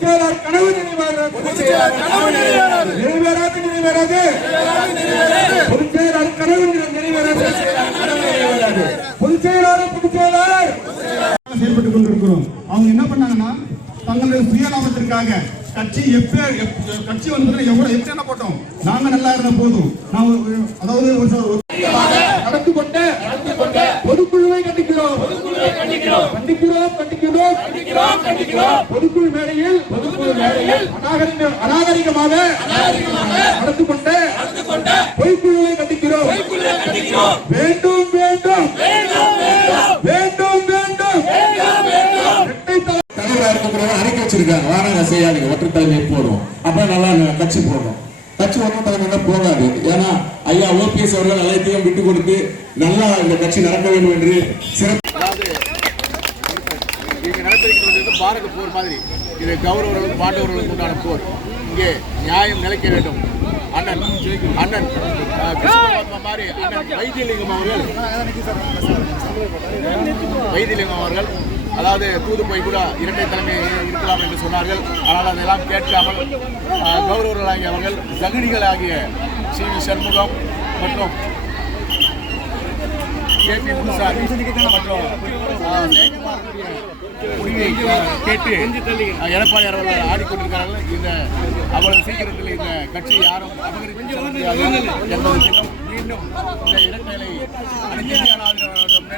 செயலாளர் கனவு நிறைவேறாது. நிறைவேறாது. நிறைவேறாது பொதுச் கனவு நிறைவேறாது. பொதுச் செயலாளர் பொதுச் செயலாளர் செயல்பட்டுக் கொண்டிருக்கிறோம் அவங்க என்ன பண்ணாங்கன்னா தங்களுடைய சுயலாபத்திற்காக கட்சி எப்ப எப்- கட்சி வந்து எவ்வளவு எத்தனை போட்டோம்? நாங்க நல்லா இருந்த போதும். நான் அதாவது ஒரு ச- ஒரு நடந்து கொண்ட பொதுக்குழுவை கண்டிக்கிறோம் கண்டிக்கிறோம். கண்டிக்கிறோம் பொதுக்குழு மேடையில் பொதுக்குழு மேடையில் அநாகரிக அநாகரிகமாக நடந்து கொண்ட பொய்க்குழுவை கண்டிக்கிறோம். வேண்டும் வேண்டும். வேண்டும் வேண்டும். தலைவராக இருக்கிறவங்க அறிக்கை வச்சிருக்காங்க. வாராங்க செய்யாதீங்க. ஒற்றை போடும் அப்ப நல்லா கட்சி போடும் கட்சி ஒன்றும் தலைமையில போகாது. ஏன்னா ஐயா ஓபிஎஸ் அவர்கள் அனைத்தையும் விட்டு கொடுத்து நல்லா இந்த கட்சி நடக்க வேண்டும் என்று சிறப்பு பாரத போர் மாதிரி இது கௌரவர்களும் பாண்டவர்களுக்கு உண்டான போர். இங்கே நியாயம் நிலைக்க வேண்டும். அண்ணன் அண்ணன் மாதிரி அண்ணன் வைத்தியலிங்கம் அவர்கள் வைத்தியலிங்கம் அவர்கள் அதாவது தூது போய் கூட இரட்டை தலைமை இருக்கலாம் என்று சொன்னார்கள். ஆனால் அதெல்லாம் கேட்காமல் கௌரவர்களாகிய அவர்கள் ஜகுனிகளாகிய சி. வி. சண்முகம் மற்றும் கேபி முனுசாமி மற்றும் ஆஹ், கேட்டு எடப்பாடி அவர்கள் ஆடிக்கொண்டிருக்கிறார்கள் இந்த அவ்வளவு சீக்கிரத்தில் இந்த கட்சி யாரும் மீண்டும் இந்த இந்திய கழகம்